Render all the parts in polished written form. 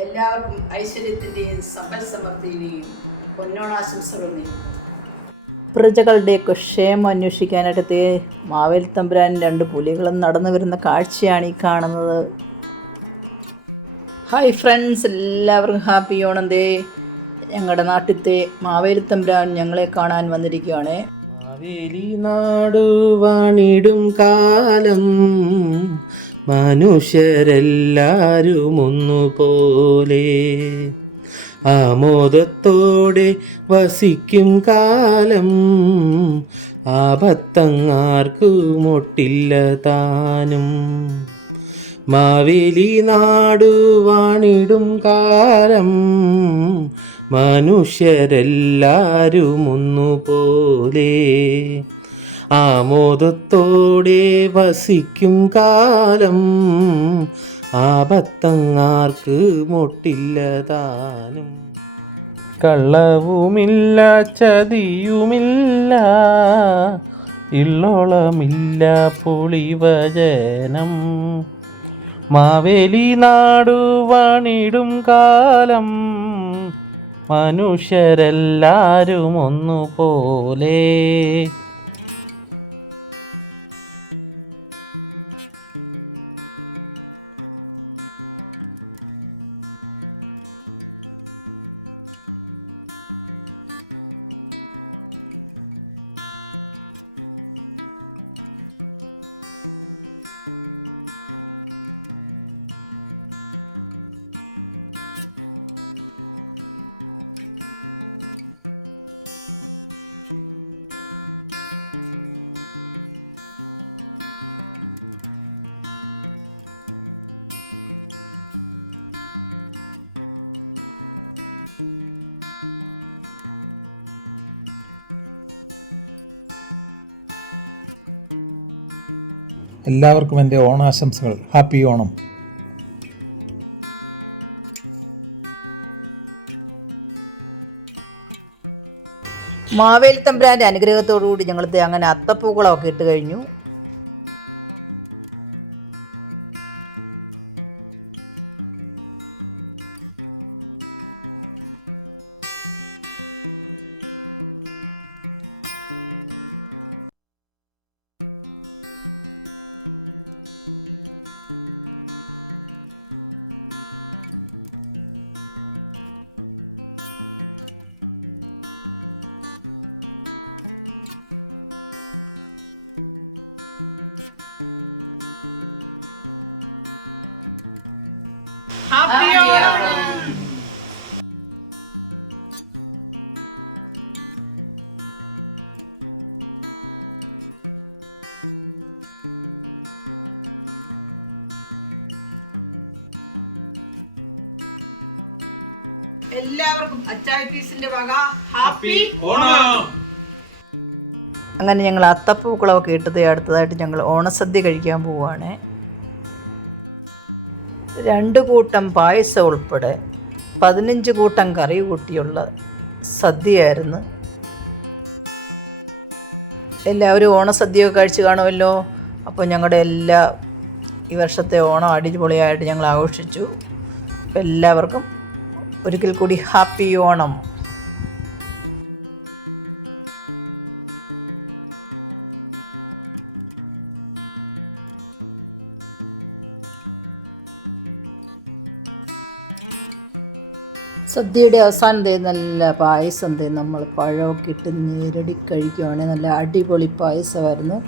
എല്ലാവർക്കും ഐശ്വര്യത്തിൻ്റെയും സമ്പൽ സമൃദ്ധിയുടെയും പൊന്നോണാശംസകൾ നേരുന്നു. പ്രജകളുടെയൊക്കെ ക്ഷേമം അന്വേഷിക്കാനായിട്ട് മാവേലി തമ്പുരാൻ 2 പുലികളും നടന്നു വരുന്ന കാഴ്ചയാണ് ഈ കാണുന്നത്. ഹായ് ഫ്രണ്ട്സ്, എല്ലാവർക്കും ഹാപ്പി ഓണം. ഞങ്ങളുടെ നാട്ടിലത്തെ മാവേലി തമ്പുരാൻ ഞങ്ങളെ കാണാൻ വന്നിരിക്കുകയാണ്. മാവേലി നാടു വാണിടും കാലം മനുഷ്യരെല്ലാരും ഒന്നുപോലെ ആമോദത്തോടെ വസിക്കും കാലം ആപത്തങ്ങാർക്കുമൊട്ടില്ല താനും. മാവേലി നാടു വാണിടും കാലം മനുഷ്യരെല്ലാരും ഒന്നുപോലെ ആമോദത്തോടെ വസിക്കും കാലം ആപത്തങ്ങാർക്ക് മൊട്ടില്ല താനും. കള്ളവുമില്ല ചതിയുമില്ല ഇള്ളോളമില്ല പൊളിവചനം മാവേലി നാടു വാണിടും കാലം മനുഷ്യരെല്ലാരും ഒന്നുപോലെ. എല്ലാവർക്കും എൻ്റെ ഓണാശംസകൾ. ഹാപ്പി ഓണം. മാവേലി തമ്പുരാൻ്റെ അനുഗ്രഹത്തോടുകൂടി ഞങ്ങളിത് അങ്ങനെ അത്തപ്പൂക്കളമൊക്കെ ഇട്ട് കഴിഞ്ഞു. ഹാപ്പി ഓണം. എല്ലാവർക്കും അച്ചായ പീസിന്റെ വക ഹാപ്പി ഓണം. അങ്ങനെ ഞങ്ങൾ അത്തപ്പൂക്കളമൊക്കെ ഇട്ടത് അടുത്തതായിട്ട് ഞങ്ങൾ ഓണസദ്യ കഴിക്കാൻ പോവുകയാണ്. 2 കൂട്ടം പായസം ഉൾപ്പെടെ 15 കൂട്ടം കറി കൂട്ടിയുള്ള സദ്യയായിരുന്നു. എല്ലാവരും ഓണസദ്യയൊക്കെ കഴിച്ച് കാണുമല്ലോ. അപ്പോൾ ഞങ്ങളുടെ ഈ വർഷത്തെ ഓണം അടിപൊളിയായിട്ട് ഞങ്ങൾ ആഘോഷിച്ചു. അപ്പോൾ എല്ലാവർക്കും ഒരിക്കൽ കൂടി ഹാപ്പി ഓണം. സദ്യയുടെ അവസാനം നല്ല പായസം നമ്മൾ പഴമൊക്കെ ഇട്ട് നേരടി കഴിക്കുകയാണ്. നല്ല അടിപൊളി പായസമായിരുന്നു.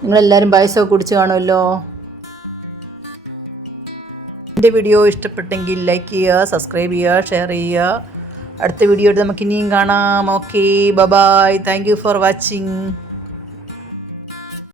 നിങ്ങളെല്ലാവരും പായസമൊക്കെ കുടിച്ച് കാണുമല്ലോ. എൻ്റെ വീഡിയോ ഇഷ്ടപ്പെട്ടെങ്കിൽ ലൈക്ക് ചെയ്യുക, സബ്സ്ക്രൈബ് ചെയ്യുക, ഷെയർ ചെയ്യുക. അടുത്ത വീഡിയോയിൽ നമുക്ക് ഇനിയും കാണാം. Okay, bye. Thank you for watching.